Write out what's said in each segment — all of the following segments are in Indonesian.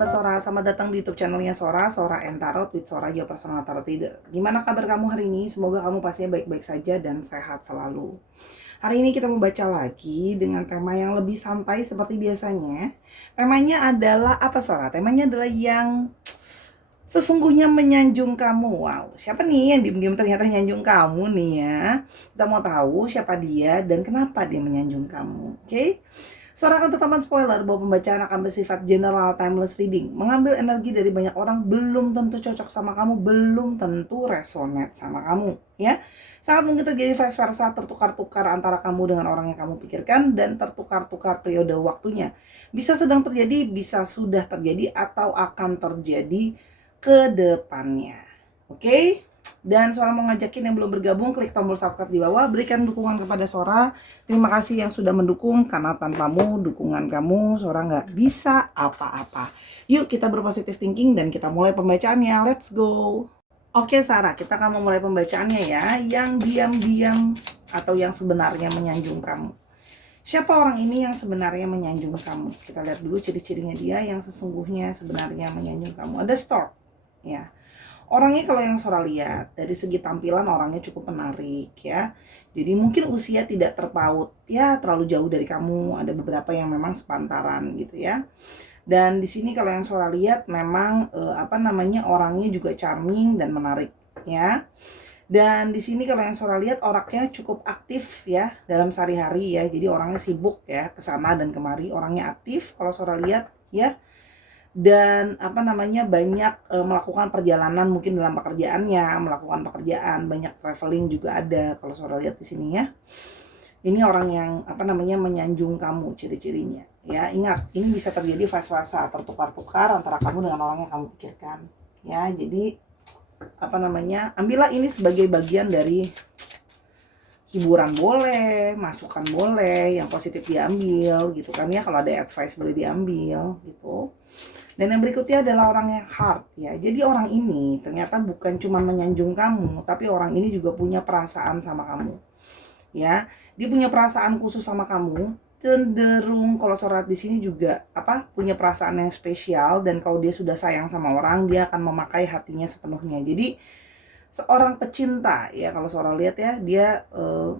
sahabat Sora, selamat datang di YouTube channelnya Sora, Sora and Tarot with Sora, your personal tarot reader. Gimana kabar kamu hari ini? Semoga kamu pastinya baik-baik saja dan sehat selalu. Hari ini kita membaca lagi dengan tema yang lebih santai seperti biasanya. Temanya adalah apa Sora? Temanya adalah yang sesungguhnya menyanjung kamu. Wow, siapa nih yang diam-diam ternyata menyanjung kamu nih ya? Kita mau tahu siapa dia dan kenapa dia menyanjung kamu. Oke? Sora akan tetapkan spoiler bahwa pembacaan akan bersifat general timeless reading. Mengambil energi dari banyak orang belum tentu cocok sama kamu, belum tentu resonate sama kamu, ya. Sangat mungkin terjadi vice versa, tertukar-tukar antara kamu dengan orang yang kamu pikirkan dan tertukar-tukar periode waktunya. Bisa sedang terjadi, bisa sudah terjadi atau akan terjadi ke depannya. Oke? Dan Sora mau ngajakin yang belum bergabung, klik tombol subscribe di bawah, berikan dukungan kepada Sora. Terima kasih yang sudah mendukung, karena tanpamu, dukungan kamu, Sora nggak bisa apa-apa. Yuk kita berpositif thinking dan kita mulai pembacaannya, let's go. Oke Sarah, kita akan memulai pembacaannya ya, yang diam-diam atau yang sebenarnya menyanjung kamu. Siapa orang ini yang sebenarnya menyanjung kamu? Kita lihat dulu ciri-cirinya dia yang sesungguhnya sebenarnya menyanjung kamu. Ada stork, ya. Orangnya kalau yang Sora lihat dari segi tampilan orangnya cukup menarik ya. Jadi mungkin usia tidak terpaut ya, terlalu jauh dari kamu. Ada beberapa yang memang sepantaran gitu ya. Dan di sini kalau yang Sora lihat memang orangnya juga charming dan menarik ya. Dan di sini kalau yang Sora lihat orangnya cukup aktif ya dalam sehari-hari ya. Jadi orangnya sibuk ya, kesana dan kemari, orangnya aktif kalau Sora lihat ya. Dan banyak melakukan perjalanan mungkin dalam pekerjaannya, melakukan pekerjaan, banyak traveling juga ada kalau Sora lihat di sini ya. Ini orang yang menyanjung kamu ciri-cirinya ya. Ingat, ini bisa terjadi vice versa, tertukar-tukar antara kamu dengan orang yang kamu pikirkan ya. Jadi ambillah ini sebagai bagian dari hiburan boleh, masukan boleh, yang positif diambil gitu kan ya. Kalau ada advice boleh diambil gitu. Dan yang berikutnya adalah orang yang heart ya. Jadi orang ini ternyata bukan cuma menyanjung kamu, tapi orang ini juga punya perasaan sama kamu. Ya, dia punya perasaan khusus sama kamu. Cenderung kalau Sora di sini juga punya perasaan yang spesial, dan kalau dia sudah sayang sama orang, dia akan memakai hatinya sepenuhnya. Jadi seorang pecinta ya, kalau Sora lihat ya, dia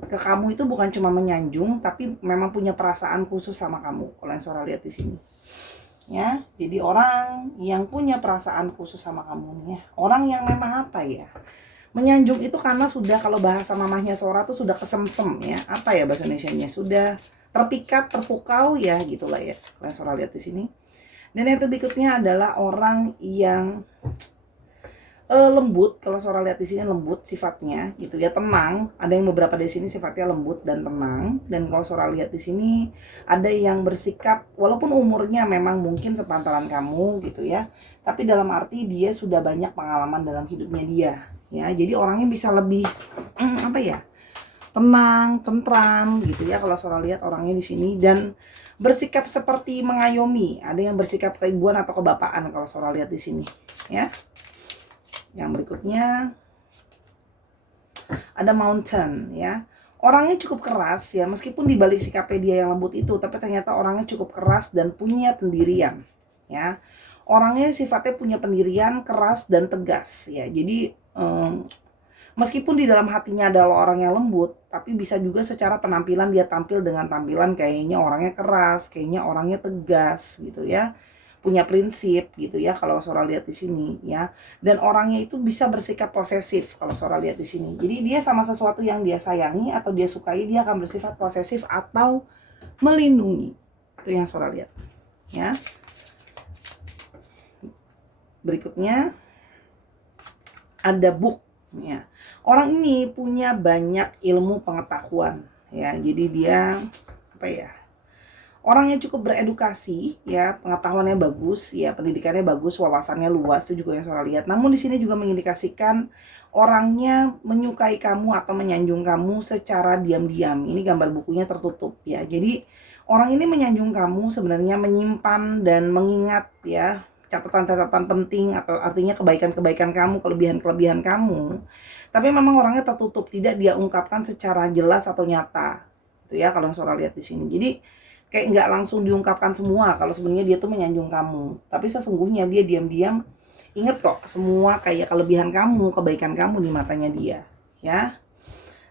ke kamu itu bukan cuma menyanjung, tapi memang punya perasaan khusus sama kamu. Kalau yang Sora lihat di sini. Ya, jadi orang yang punya perasaan khusus sama kamu nih ya. Orang yang memang menyanjung itu karena sudah, kalau bahasa mamahnya Sora tuh sudah kesemsem ya. Apa ya bahasa Indonesianya? Sudah terpikat, terpukau ya, gitulah ya. Kalau Sora lihat di sini. Dan yang berikutnya adalah orang yang lembut. Kalau Sora lihat di sini lembut sifatnya gitu ya, tenang. Ada yang beberapa di sini sifatnya lembut dan tenang. Dan kalau Sora lihat di sini ada yang bersikap, walaupun umurnya memang mungkin sepantaran kamu gitu ya, tapi dalam arti dia sudah banyak pengalaman dalam hidupnya dia ya. Jadi orangnya bisa lebih tenang, tentram gitu ya kalau Sora lihat orangnya di sini. Dan bersikap seperti mengayomi. Ada yang bersikap keibuan atau kebapaan kalau Sora lihat di sini ya. Yang berikutnya ada mountain ya. Orangnya cukup keras ya, meskipun dibalik sikapnya dia yang lembut itu, tapi ternyata orangnya cukup keras dan punya pendirian ya. Orangnya sifatnya punya pendirian, keras dan tegas ya. Jadi meskipun di dalam hatinya adalah orang yang lembut, tapi bisa juga secara penampilan dia tampil dengan tampilan kayaknya orangnya keras, kayaknya orangnya tegas gitu ya. Punya prinsip gitu ya kalau Sora lihat di sini ya. Dan orangnya itu bisa bersikap posesif kalau Sora lihat di sini. Jadi dia sama sesuatu yang dia sayangi atau dia sukai, dia akan bersifat posesif atau melindungi. Itu yang Sora lihat ya. Berikutnya ada book ya. Orang ini punya banyak ilmu pengetahuan ya. Jadi dia orangnya cukup beredukasi ya, pengetahuannya bagus ya, pendidikannya bagus, wawasannya luas, itu juga yang Sora lihat. Namun di sini juga mengindikasikan orangnya menyukai kamu atau menyanjung kamu secara diam-diam. Ini gambar bukunya tertutup ya. Jadi orang ini menyanjung kamu sebenarnya menyimpan dan mengingat ya catatan-catatan penting, atau artinya kebaikan-kebaikan kamu, kelebihan-kelebihan kamu. Tapi memang orangnya tertutup, tidak dia ungkapkan secara jelas atau nyata. Itu ya kalau yang Sora lihat di sini. Jadi kayak nggak langsung diungkapkan semua kalau sebenarnya dia tuh menyanjung kamu, tapi sesungguhnya dia diam-diam inget kok semua kayak kelebihan kamu, kebaikan kamu di matanya dia, ya.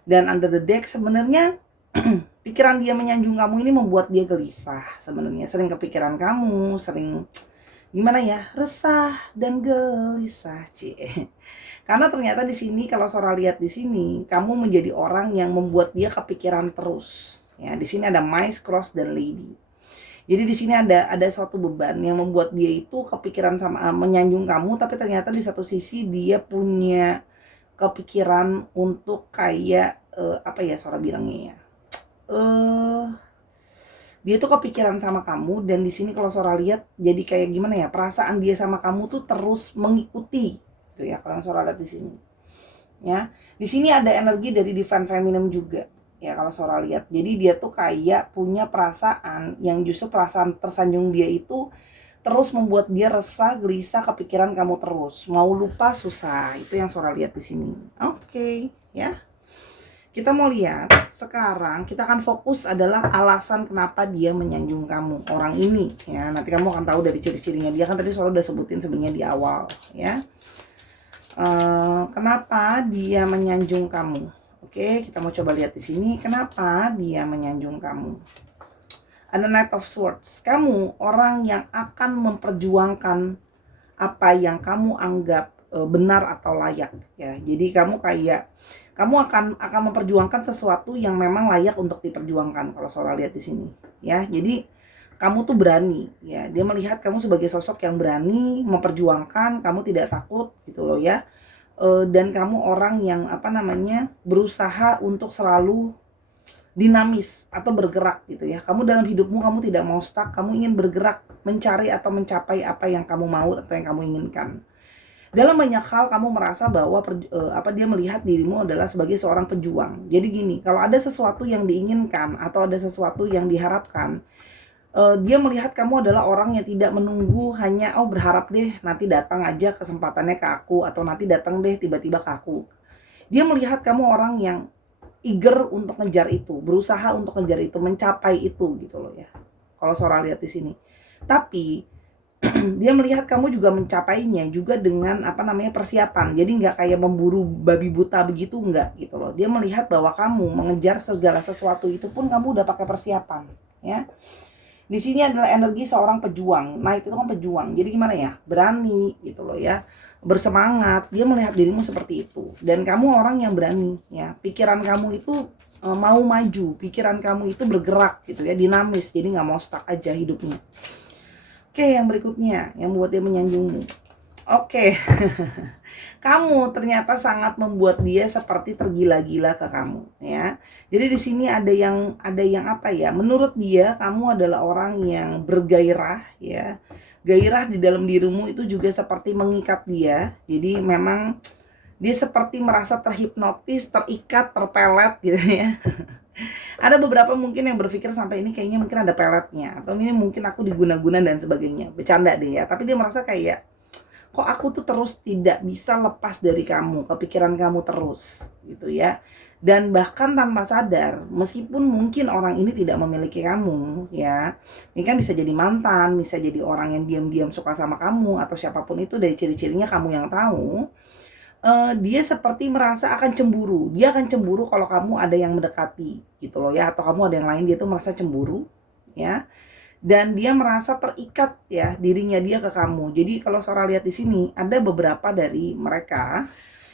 Dan under the deck sebenarnya pikiran dia menyanjung kamu ini membuat dia gelisah sebenarnya, sering kepikiran kamu, sering gimana ya, resah dan gelisah, cie. Karena ternyata di sini kalau Sora lihat di sini, kamu menjadi orang yang membuat dia kepikiran terus. Ya, di sini ada Mice, Cross, dan Lady. Jadi di sini ada suatu beban yang membuat dia itu kepikiran sama menyanjung kamu, tapi ternyata di satu sisi dia punya kepikiran untuk kayak apa ya Sora bilangnya ya. Dia tuh kepikiran sama kamu, dan di sini kalau Sora lihat jadi kayak gimana ya, perasaan dia sama kamu tuh terus mengikuti gitu ya kalau Sora lihat di sini. Ya, di sini ada energi dari Divine Feminine juga. Ya kalau Sora lihat, jadi dia tuh kayak punya perasaan yang justru perasaan tersanjung dia itu terus membuat dia resah, gelisah, kepikiran kamu terus, mau lupa susah. Itu yang Sora lihat di sini. Oke, ya. Kita mau lihat sekarang, kita akan fokus adalah alasan kenapa dia menyanjung kamu, orang ini, ya. Nanti kamu akan tahu dari ciri-cirinya dia, kan tadi Sora udah sebutin sebenarnya di awal, ya. Kenapa dia menyanjung kamu? Oke, kita mau coba lihat di sini kenapa dia menyanjung kamu. Ada Knight of Swords. Kamu orang yang akan memperjuangkan apa yang kamu anggap benar atau layak, ya. Jadi kamu akan memperjuangkan sesuatu yang memang layak untuk diperjuangkan kalau Sora lihat di sini, ya. Jadi kamu tuh berani, ya. Dia melihat kamu sebagai sosok yang berani memperjuangkan, kamu tidak takut gitu loh, ya. Dan kamu orang yang berusaha untuk selalu dinamis atau bergerak gitu ya. Kamu dalam hidupmu kamu tidak mau stuck, kamu ingin bergerak, mencari atau mencapai apa yang kamu mau atau yang kamu inginkan. Dalam banyak hal kamu merasa bahwa dia melihat dirimu adalah sebagai seorang pejuang. Jadi gini, kalau ada sesuatu yang diinginkan atau ada sesuatu yang diharapkan, dia melihat kamu adalah orang yang tidak menunggu hanya berharap deh nanti datang aja kesempatannya ke aku, atau nanti datang deh tiba-tiba ke aku. Dia melihat kamu orang yang eager untuk ngejar itu, berusaha untuk ngejar itu, mencapai itu gitu loh ya. Kalau Sora lihat di sini. Tapi dia melihat kamu juga mencapainya juga dengan persiapan. Jadi nggak kayak memburu babi buta begitu, nggak gitu loh. Dia melihat bahwa kamu mengejar segala sesuatu itu pun kamu udah pakai persiapan, ya. Di sini adalah energi seorang pejuang. Nah, itu kan pejuang. Jadi gimana ya? Berani gitu loh ya. Bersemangat. Dia melihat dirimu seperti itu. Dan kamu orang yang berani ya. Pikiran kamu itu mau maju. Pikiran kamu itu bergerak gitu ya, dinamis. Jadi nggak mau stuck aja hidupnya. Oke, yang berikutnya yang membuat dia menyanjungmu. Oke. Kamu ternyata sangat membuat dia seperti tergila-gila ke kamu, ya. Jadi di sini ada yang apa ya? Menurut dia kamu adalah orang yang bergairah, ya. Gairah di dalam dirimu itu juga seperti mengikat dia. Jadi memang dia seperti merasa terhipnotis, terikat, terpelet gitu ya. Ada beberapa mungkin yang berpikir sampai ini kayaknya mungkin ada peletnya, atau ini mungkin aku diguna-guna dan sebagainya. Bercanda deh ya, tapi dia merasa kayak kok aku tuh terus tidak bisa lepas dari kamu, kepikiran kamu terus gitu ya. Dan bahkan tanpa sadar, meskipun mungkin orang ini tidak memiliki kamu ya, ini kan bisa jadi mantan, bisa jadi orang yang diam-diam suka sama kamu, atau siapapun itu dari ciri-cirinya kamu yang tahu. Dia seperti merasa akan cemburu. Dia akan cemburu kalau kamu ada yang mendekati gitu loh ya, atau kamu ada yang lain, dia tuh merasa cemburu ya. Dan dia merasa terikat ya dirinya dia ke kamu. Jadi kalau Sora lihat di sini ada beberapa dari mereka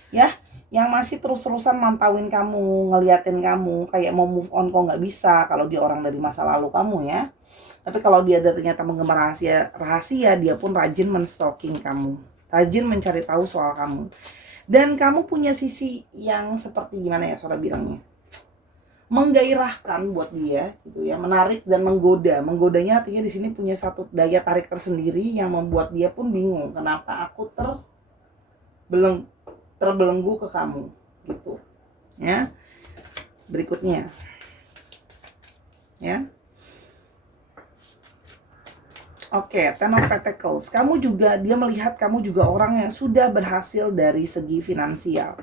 ya yang masih terus-terusan mantauin kamu, ngeliatin kamu, kayak mau move on kok nggak bisa kalau dia orang dari masa lalu kamu ya. Tapi kalau dia ternyata menggemar rahasia, dia pun rajin men-stalking kamu, rajin mencari tahu soal kamu. Dan kamu punya sisi yang seperti gimana ya Sora bilangnya, menggairahkan buat dia gitu ya, menarik dan menggoda. Menggodanya artinya di sini punya satu daya tarik tersendiri yang membuat dia pun bingung kenapa aku terbelenggu ke kamu gitu ya. Berikutnya ya. Oke, Ten of Pentacles. Dia melihat kamu juga orang yang sudah berhasil dari segi finansial.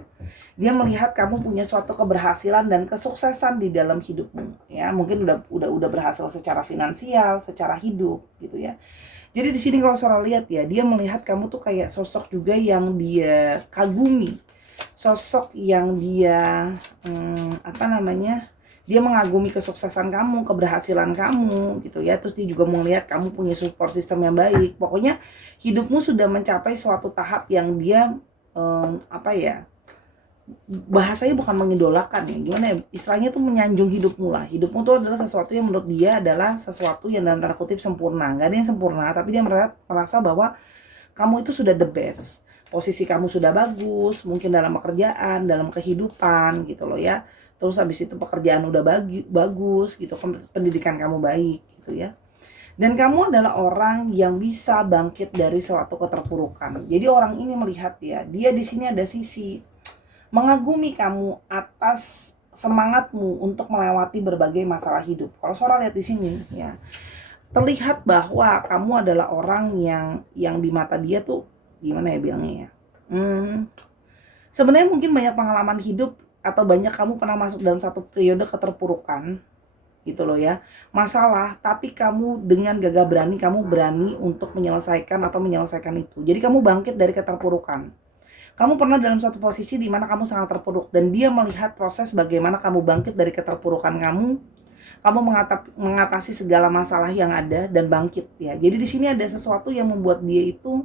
Dia melihat kamu punya suatu keberhasilan dan kesuksesan di dalam hidupmu ya. Mungkin udah berhasil secara finansial, secara hidup gitu ya. Jadi di sini kalau Sora lihat ya, dia melihat kamu tuh kayak sosok juga yang dia kagumi, sosok yang dia apa namanya, dia mengagumi kesuksesan kamu, keberhasilan kamu gitu ya. Terus dia juga melihat kamu punya support system yang baik. Pokoknya hidupmu sudah mencapai suatu tahap yang dia apa ya, bahasanya bukan mengidolakan ya, gimana ya, istilahnya tuh menyanjung hidupmu lah. Hidupmu tuh adalah sesuatu yang menurut dia adalah sesuatu yang dalam tanda kutip sempurna. Nggak ada yang sempurna, tapi dia merasa bahwa kamu itu sudah the best. Posisi kamu sudah bagus, mungkin dalam pekerjaan, dalam kehidupan gitu loh ya. Terus habis itu pekerjaan udah bagus gitu, pendidikan kamu baik gitu ya. Dan kamu adalah orang yang bisa bangkit dari suatu keterpurukan. Jadi orang ini melihat ya, dia di sini ada sisi mengagumi kamu atas semangatmu untuk melewati berbagai masalah hidup. Kalau Sora lihat di sini ya, terlihat bahwa kamu adalah orang yang di mata dia tuh gimana ya bilangnya ya. Sebenarnya mungkin banyak pengalaman hidup atau banyak kamu pernah masuk dalam satu periode keterpurukan gitu loh ya, masalah, tapi kamu dengan gagah berani, kamu berani untuk menyelesaikan itu. Jadi kamu bangkit dari keterpurukan. Kamu pernah dalam suatu posisi di mana kamu sangat terpuruk dan dia melihat proses bagaimana kamu bangkit dari keterpurukan kamu mengatasi segala masalah yang ada dan bangkit ya. Jadi di sini ada sesuatu yang membuat dia itu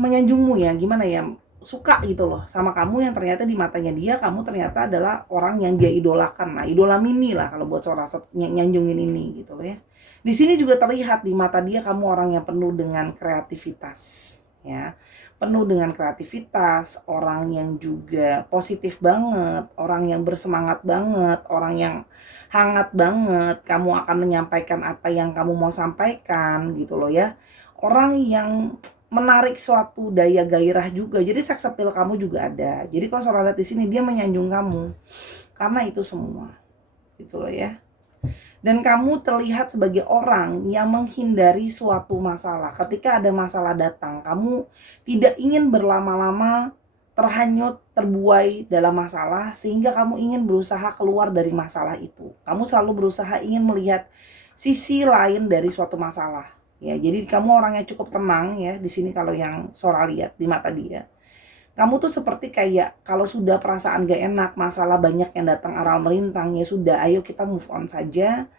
menyanjungmu ya, gimana ya, suka gitu loh sama kamu yang ternyata di matanya dia kamu ternyata adalah orang yang dia idolakan. Nah, idola mini lah kalau buat seorang nyanjungin ini gitu loh ya. Di sini juga terlihat di mata dia kamu orang yang penuh dengan kreativitas ya. Penuh dengan kreativitas, orang yang juga positif banget, orang yang bersemangat banget, orang yang hangat banget. Kamu akan menyampaikan apa yang kamu mau sampaikan gitu loh ya. Orang yang menarik suatu daya gairah juga. Jadi sex appeal kamu juga ada. Jadi kalau Sora lihat di sini dia menyanjung kamu karena itu semua. Gitu loh ya. Dan kamu terlihat sebagai orang yang menghindari suatu masalah. Ketika ada masalah datang, kamu tidak ingin berlama-lama terhanyut, terbuai dalam masalah, sehingga kamu ingin berusaha keluar dari masalah itu. Kamu selalu berusaha ingin melihat sisi lain dari suatu masalah. Ya, jadi kamu orang yang cukup tenang ya di sini kalau yang Sora lihat di mata dia. Kamu tuh seperti kayak kalau sudah perasaan gak enak, masalah banyak yang datang aral melintang, ya sudah, ayo kita move on saja,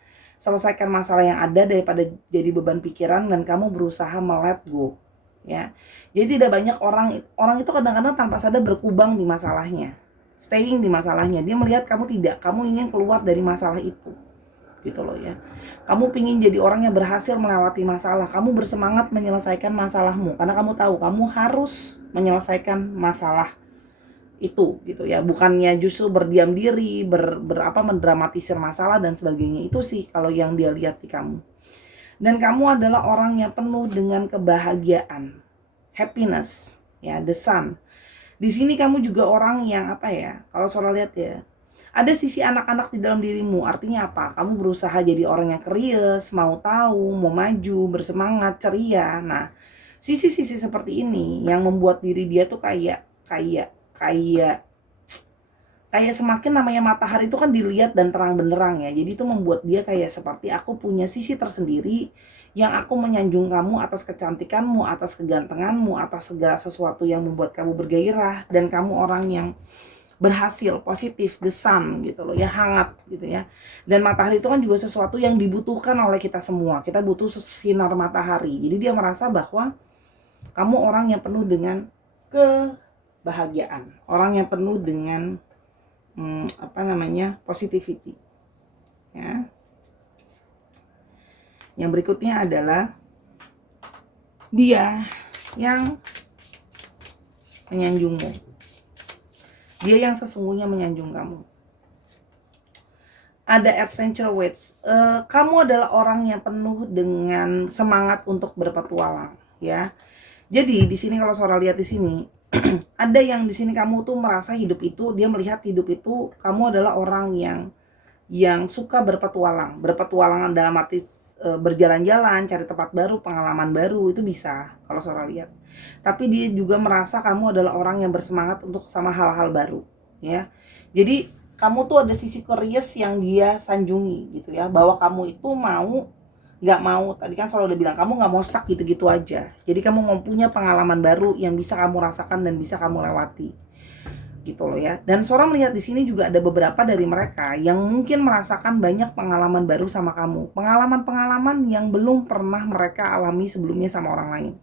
selesaikan masalah yang ada daripada jadi beban pikiran dan kamu berusaha let go ya. Jadi tidak banyak orang itu kadang-kadang tanpa sadar berkubang di masalahnya, staying di masalahnya. Dia melihat kamu tidak, kamu ingin keluar dari masalah itu gitu loh ya. Kamu pingin jadi orang yang berhasil melewati masalah. Kamu bersemangat menyelesaikan masalahmu karena kamu tahu kamu harus menyelesaikan masalah itu gitu ya. Bukannya justru berdiam diri, mendramatisir masalah dan sebagainya. Itu sih kalau yang dia lihat di kamu. Dan kamu adalah orang yang penuh dengan kebahagiaan, happiness ya, the sun. Di sini kamu juga orang yang apa ya? Kalau Sora lihat ya, ada sisi anak-anak di dalam dirimu. Artinya apa? Kamu berusaha jadi orang yang curious, mau tahu, mau maju, bersemangat, ceria. Nah, sisi-sisi seperti ini yang membuat diri dia tuh kayak semakin namanya matahari itu kan dilihat dan terang benderang ya. Jadi itu membuat dia kayak seperti aku punya sisi tersendiri yang aku menyanjung kamu atas kecantikanmu, atas kegantenganmu, atas segala sesuatu yang membuat kamu bergairah dan kamu orang yang berhasil, positif, the sun gitu loh ya, hangat gitu ya. Dan matahari itu kan juga sesuatu yang dibutuhkan oleh kita semua. Kita butuh sinar matahari. Jadi dia merasa bahwa kamu orang yang penuh dengan kebahagiaan, orang yang penuh dengan positivity ya. Yang berikutnya adalah dia yang menyanjungmu. Dia yang sesungguhnya menyanjung kamu. Ada adventure waits. Kamu adalah orang yang penuh dengan semangat untuk berpetualang, ya. Jadi di sini kalau Sora lihat di sini, ada yang di sini kamu tuh merasa hidup itu, dia melihat hidup itu kamu adalah orang yang suka berpetualangan dalam arti berjalan-jalan, cari tempat baru, pengalaman baru, itu bisa kalau Sora lihat. Tapi dia juga merasa kamu adalah orang yang bersemangat untuk sama hal-hal baru ya. Jadi kamu tuh ada sisi curious yang dia sanjungi gitu ya, bahwa kamu itu nggak mau, tadi kan selalu udah bilang kamu nggak mau stuck gitu-gitu aja. Jadi kamu mau punya pengalaman baru yang bisa kamu rasakan dan bisa kamu lewati gitu loh ya. Dan Sora melihat di sini juga ada beberapa dari mereka yang mungkin merasakan banyak pengalaman baru sama kamu, pengalaman-pengalaman yang belum pernah mereka alami sebelumnya sama orang lain.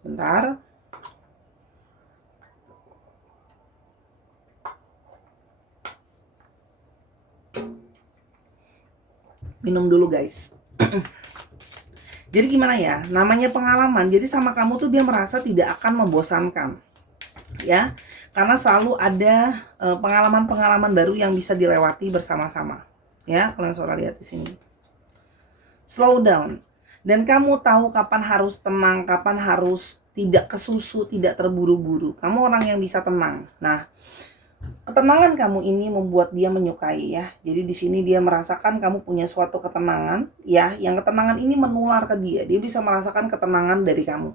Bentar. Minum dulu guys. Jadi gimana ya, namanya pengalaman, jadi sama kamu tuh dia merasa tidak akan membosankan ya, karena selalu ada pengalaman-pengalaman baru yang bisa dilewati bersama-sama ya. Kalau yang Sora lihat di sini, slow down, dan kamu tahu kapan harus tenang, kapan harus tidak kesusu, tidak terburu-buru. Kamu orang yang bisa tenang. Nah, ketenangan kamu ini membuat dia menyukai ya. Jadi di sini dia merasakan kamu punya suatu ketenangan ya, yang ketenangan ini menular ke dia. Dia bisa merasakan ketenangan dari kamu.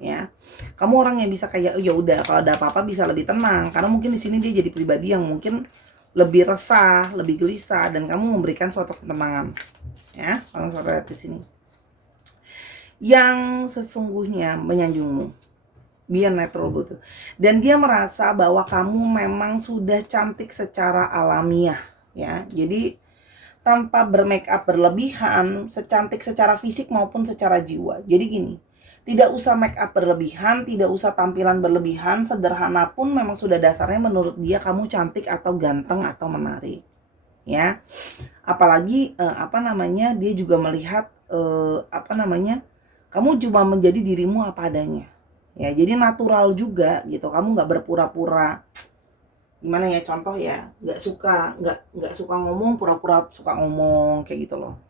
Ya. Kamu orang yang bisa kayak oh ya udah kalau ada apa-apa bisa lebih tenang, karena mungkin di sini dia jadi pribadi yang mungkin lebih resah, lebih gelisah, dan kamu memberikan suatu ketenangan. Ya, kalau Saudara lihat di sini. Yang sesungguhnya menyanjungmu. Dia natural betul. Dan dia merasa bahwa kamu memang sudah cantik secara alamiah ya. Jadi tanpa bermake up berlebihan, secantik secara fisik maupun secara jiwa. Jadi gini, tidak usah make up berlebihan, tidak usah tampilan berlebihan, sederhana pun memang sudah dasarnya menurut dia kamu cantik atau ganteng atau menarik. Ya. Apalagi dia juga melihat kamu cuma menjadi dirimu apa adanya. Ya, jadi natural juga gitu. Kamu nggak berpura-pura. Gimana ya contoh ya? Nggak suka ngomong pura-pura suka ngomong kayak gitu loh.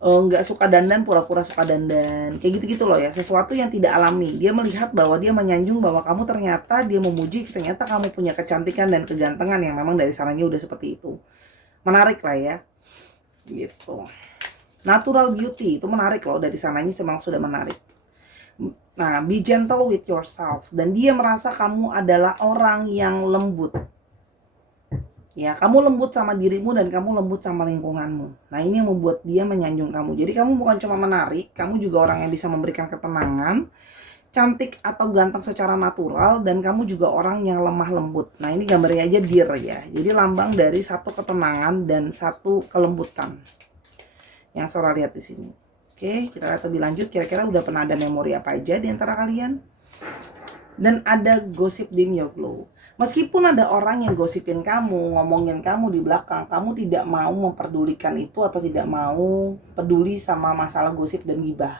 Nggak suka dandan pura-pura suka dandan kayak gitu-gitu loh ya. Sesuatu yang tidak alami. Dia melihat bahwa dia menyanjung bahwa kamu ternyata, dia memuji ternyata kamu punya kecantikan dan kegantengan yang memang dari sananya udah seperti itu. Menarik lah ya. Gitu. Natural beauty itu menarik loh, dari sananya memang sudah menarik. Nah, be gentle with yourself. Dan dia merasa kamu adalah orang yang lembut. Ya, kamu lembut sama dirimu dan kamu lembut sama lingkunganmu. Nah, ini yang membuat dia menyanjung kamu. Jadi kamu bukan cuma menarik, kamu juga orang yang bisa memberikan ketenangan, cantik atau ganteng secara natural, dan kamu juga orang yang lemah lembut. Nah, ini gambarnya aja deer ya. Jadi lambang dari satu ketenangan dan satu kelembutan. Yang Sora lihat di sini. Oke, kita lihat lebih lanjut. Kira-kira udah pernah ada memori apa aja di antara kalian? Dan ada gossip dim your glow. Meskipun ada orang yang gosipin kamu, ngomongin kamu di belakang, kamu tidak mau memperdulikan itu atau tidak mau peduli sama masalah gosip dan gibah.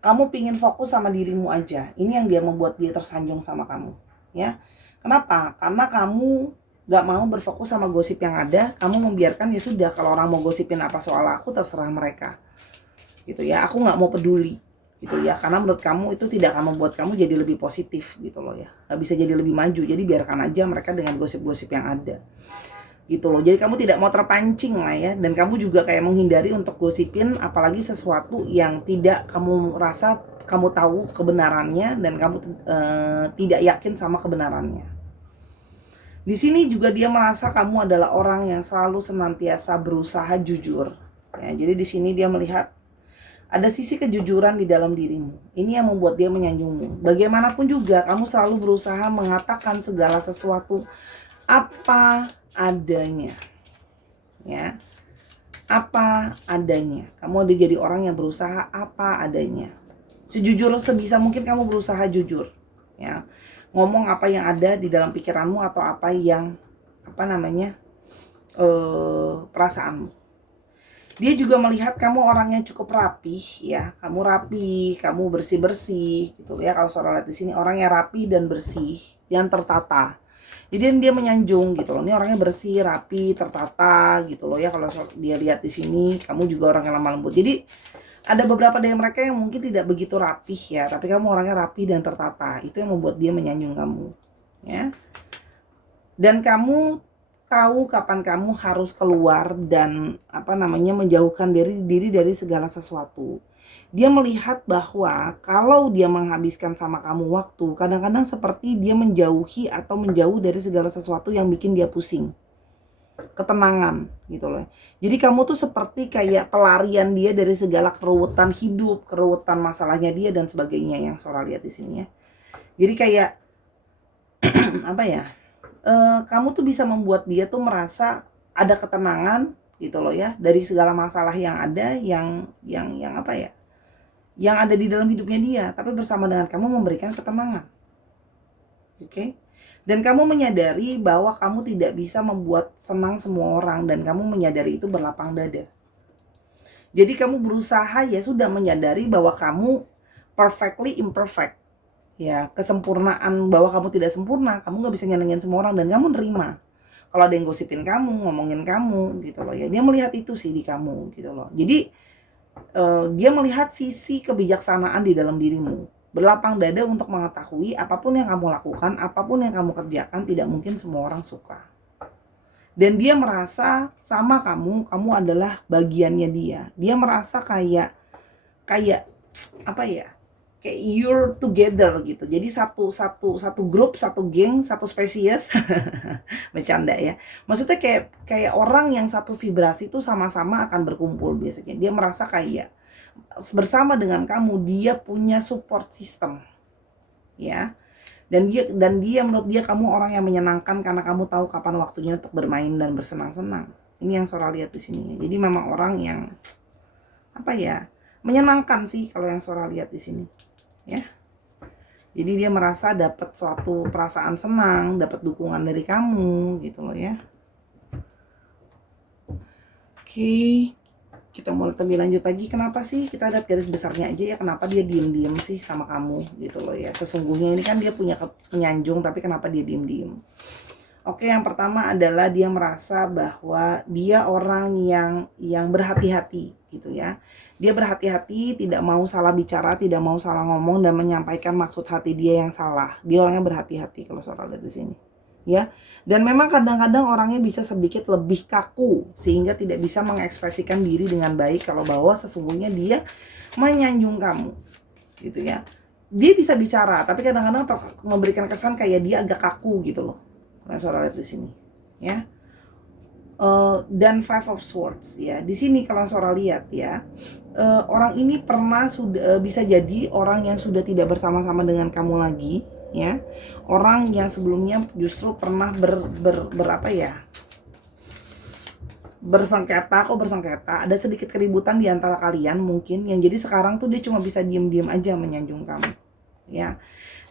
Kamu pingin fokus sama dirimu aja. Ini yang dia membuat dia tersanjung sama kamu. Ya, kenapa? Karena kamu gak mau berfokus sama gosip yang ada. Kamu membiarkan ya sudah, kalau orang mau gosipin apa soal aku terserah mereka. Gitu ya, aku nggak mau peduli gitu ya, karena menurut kamu itu tidak akan membuat kamu jadi lebih positif gitu loh ya, nggak bisa jadi lebih maju. Jadi biarkan aja mereka dengan gosip-gosip yang ada gitu loh. Jadi kamu tidak mau terpancing lah ya, dan kamu juga kayak menghindari untuk gosipin apalagi sesuatu yang tidak kamu rasa kamu tahu kebenarannya dan kamu tidak yakin sama kebenarannya. Di sini juga dia merasa kamu adalah orang yang selalu senantiasa berusaha jujur ya. Jadi di sini dia melihat ada sisi kejujuran di dalam dirimu. Ini yang membuat dia menyanjungmu. Bagaimanapun juga, kamu selalu berusaha mengatakan segala sesuatu apa adanya. Ya. Apa adanya. Kamu udah jadi orang yang berusaha apa adanya. Sejujur sebisa mungkin kamu berusaha jujur. Ya. Ngomong apa yang ada di dalam pikiranmu atau apa yang perasaanmu. Dia juga melihat kamu orang yang cukup rapih ya. Kamu rapih, kamu bersih-bersih gitu ya. Kalau Sora lihat di sini orang yang rapih dan bersih, yang tertata. Jadi dia menyanjung gitu loh. Ini orangnya bersih, rapi, tertata gitu loh ya. Kalau dia lihat di sini, kamu juga orang yang lemah lembut. Jadi ada beberapa dari mereka yang mungkin tidak begitu rapih ya, tapi kamu orangnya rapi dan tertata. Itu yang membuat dia menyanjung kamu ya. Dan kamu tahu kapan kamu harus keluar dan menjauhkan diri dari segala sesuatu. Dia melihat bahwa kalau dia menghabiskan sama kamu waktu, kadang-kadang seperti dia menjauhi atau menjauh dari segala sesuatu yang bikin dia pusing. ketenangan gitu loh. Jadi kamu tuh seperti kayak pelarian dia dari segala keruwetan hidup, keruwetan masalahnya dia dan sebagainya yang Sora lihat di sini ya. Jadi kayak apa ya? Kamu tuh bisa membuat dia tuh merasa ada ketenangan gitu loh ya dari segala masalah yang ada yang apa ya? Yang ada di dalam hidupnya dia, tapi bersama dengan kamu memberikan ketenangan. Oke? Dan kamu menyadari bahwa kamu tidak bisa membuat senang semua orang dan kamu menyadari itu berlapang dada. Jadi kamu berusaha ya sudah menyadari bahwa kamu perfectly imperfect. Ya, kesempurnaan bahwa kamu tidak sempurna, kamu nggak bisa nyenengin semua orang dan kamu nerima. Kalau ada yang gosipin kamu, ngomongin kamu gitu loh ya. Dia melihat itu sih di kamu gitu loh. Jadi dia melihat sisi kebijaksanaan di dalam dirimu. Berlapang dada untuk mengetahui apapun yang kamu lakukan, apapun yang kamu kerjakan, tidak mungkin semua orang suka. Dan dia merasa sama kamu adalah bagiannya dia. Dia merasa kayak apa ya? Kayak you're together gitu. Jadi satu grup, satu geng, satu spesies. Bercanda ya. Maksudnya kayak orang yang satu vibrasi itu sama-sama akan berkumpul biasanya. Dia merasa kayak bersama dengan kamu dia punya support system ya, dan dia menurut dia kamu orang yang menyenangkan karena kamu tahu kapan waktunya untuk bermain dan bersenang-senang. Ini yang Sora lihat di sini. Jadi memang orang yang apa ya, menyenangkan sih kalau yang Sora lihat di sini ya. Jadi dia merasa dapat suatu perasaan senang, dapat dukungan dari kamu gitu loh ya. Oke. Kita mulai lebih lanjut lagi, kenapa sih kita lihat garis besarnya aja ya, kenapa dia diem-diem sih sama kamu gitu loh ya. Sesungguhnya ini kan dia punya penyanjung, tapi kenapa dia diem-diem? Oke, yang pertama adalah dia merasa bahwa dia orang yang berhati-hati gitu ya. Dia berhati-hati, tidak mau salah bicara, tidak mau salah ngomong dan menyampaikan maksud hati dia yang salah. Dia orangnya berhati-hati kalau Sora lihat di sini ya. Dan memang kadang-kadang orangnya bisa sedikit lebih kaku sehingga tidak bisa mengekspresikan diri dengan baik kalau bahwa sesungguhnya dia menyanjung kamu gitu ya. Dia bisa bicara tapi kadang-kadang memberikan kesan kayak dia agak kaku gitu loh. Nah, Sora lihat di sini ya. Dan Five of Swords ya. Di sini kalau Sora lihat ya, orang ini pernah sudah bisa jadi orang yang sudah tidak bersama-sama dengan kamu lagi ya. Orang yang sebelumnya justru pernah berapa ya, bersengketa, ada sedikit keributan di antara kalian mungkin, yang jadi sekarang tuh dia cuma bisa diem-diem aja menyanjung kamu ya.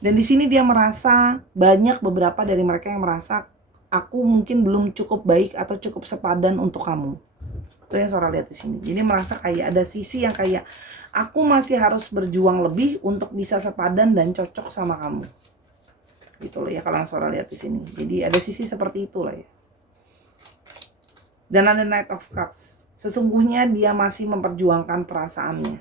Dan di sini dia merasa banyak beberapa dari mereka yang merasa aku mungkin belum cukup baik atau cukup sepadan untuk kamu. Itu yang Sora lihat di sini. Jadi merasa kayak ada sisi yang kayak aku masih harus berjuang lebih untuk bisa sepadan dan cocok sama kamu. Gitu loh ya kalau yang Sora lihat di sini. Jadi ada sisi seperti itu lah ya. Dan ada Knight of Cups. Sesungguhnya dia masih memperjuangkan perasaannya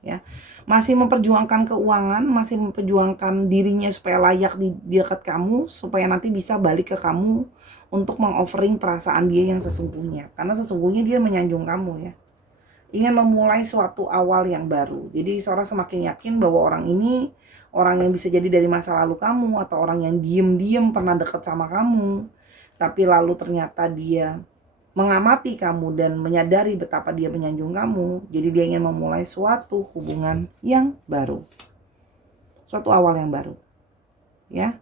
ya. Masih memperjuangkan keuangan, masih memperjuangkan dirinya supaya layak di dekat kamu, supaya nanti bisa balik ke kamu untuk mengoffering perasaan dia yang sesungguhnya. Karena sesungguhnya dia menyanjung kamu ya. Ingin memulai suatu awal yang baru. Jadi Sora semakin yakin bahwa orang ini orang yang bisa jadi dari masa lalu kamu, atau orang yang diem-diem pernah dekat sama kamu, tapi lalu ternyata dia mengamati kamu dan menyadari betapa dia menyanjung kamu. Jadi dia ingin memulai suatu hubungan yang baru, suatu awal yang baru ya.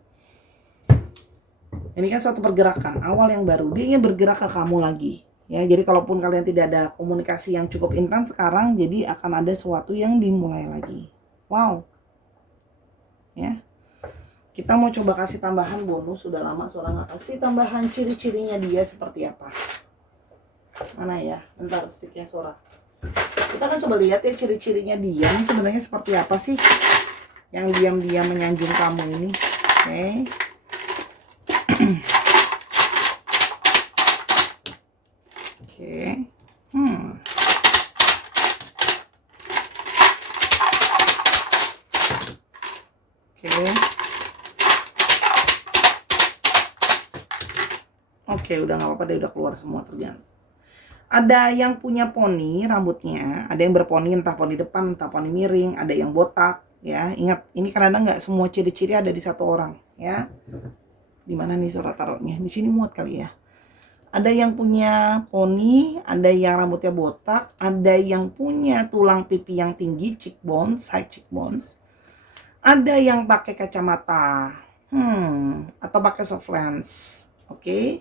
Ini kan suatu pergerakan, awal yang baru. Dia ingin bergerak ke kamu lagi ya. Jadi kalaupun kalian tidak ada komunikasi yang cukup intens sekarang, jadi akan ada sesuatu yang dimulai lagi. Wow ya. Kita mau coba kasih tambahan bonus. Sudah lama Sora nggak kasih tambahan ciri-cirinya dia seperti apa. Mana ya, bentar sticknya Sora. Kita akan coba lihat ya ciri-cirinya dia ini sebenarnya seperti apa sih, yang diam-diam menyanjung kamu ini. Oke. Oke. Oke, udah nggak apa-apa deh, udah keluar semua terjadi. Ada yang punya poni rambutnya, ada yang berponi, entah poni depan, entah poni miring, ada yang botak ya. Ingat, ini kadang-kadang nggak semua ciri-ciri ada di satu orang ya. Di mana nih Sora taruhnya? Di sini muat kali ya. Ada yang punya poni, ada yang rambutnya botak, ada yang punya tulang pipi yang tinggi, cheekbones, side cheekbones. Ada yang pakai kacamata, atau pakai soft lens, oke.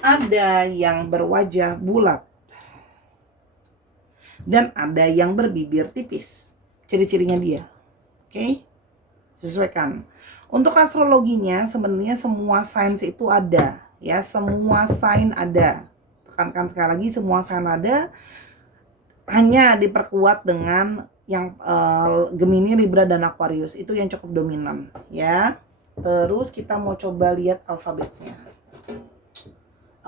Ada yang berwajah bulat, dan ada yang berbibir tipis. Ciri-cirinya dia, oke. Sesuaikan. Untuk astrologinya sebenarnya semua signs itu ada, ya, semua sign ada. Tekankan sekali lagi, semua sign ada, hanya diperkuat dengan yang Gemini, Libra, dan Aquarius itu yang cukup dominan, ya. Terus kita mau coba lihat alfabetnya.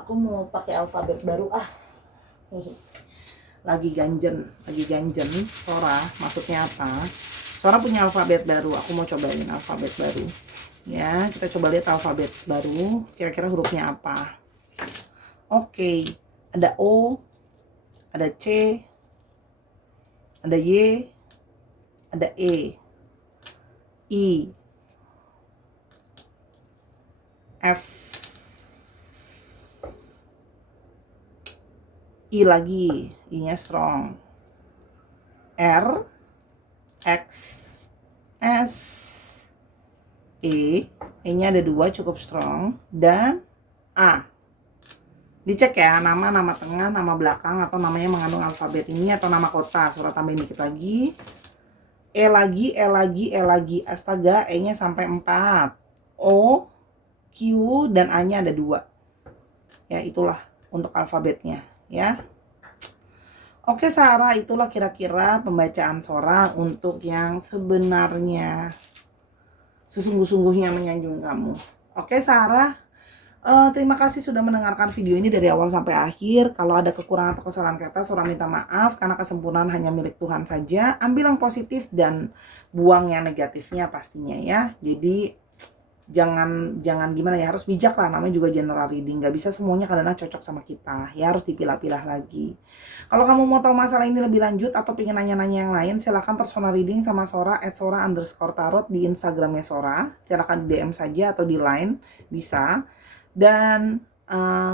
Aku mau pakai alfabet baru lagi ganjen Sora. Maksudnya apa? Sora punya alfabet baru, aku mau cobain alfabet baru, ya. Kita coba lihat alfabet baru, kira-kira hurufnya apa. Oke, ada O, ada C, ada Y, ada E, I, F, I lagi, I-nya strong, R, X, S, E-nya ada 2 cukup strong, dan A. Dicek ya, nama tengah, nama belakang, atau namanya mengandung alfabet ini, atau nama kota. Surat tambahin dikit lagi. E lagi, astaga, E-nya sampai 4. O, Q, dan A-nya ada 2. Ya, itulah untuk alfabetnya, ya. Oke Sarah, itulah kira-kira pembacaan Sora untuk yang sebenarnya sesungguh-sungguhnya menyanjung kamu. Oke Sarah, terima kasih sudah mendengarkan video ini dari awal sampai akhir. Kalau ada kekurangan atau kesalahan kata, Sora minta maaf karena kesempurnaan hanya milik Tuhan saja. Ambil yang positif dan buang yang negatifnya pastinya, ya. Jadi jangan gimana ya, harus bijak lah, namanya juga general reading, nggak bisa semuanya kadang cocok sama kita, ya, harus dipilah-pilah lagi. Kalau kamu mau tahu masalah ini lebih lanjut atau pengen nanya-nanya yang lain, silahkan personal reading sama Sora @sora_tarot di Instagramnya Sora. Silahkan di DM saja atau di line bisa. Dan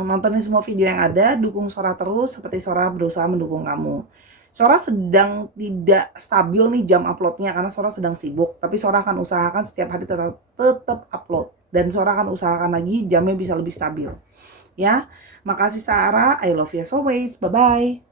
nontonin semua video yang ada, dukung Sora terus seperti Sora berusaha mendukung kamu. Sora sedang tidak stabil nih jam uploadnya karena Sora sedang sibuk, tapi Sora akan usahakan setiap hari tetap upload, dan Sora akan usahakan lagi jamnya bisa lebih stabil, ya. Makasih Sarah, I love you as always, bye bye.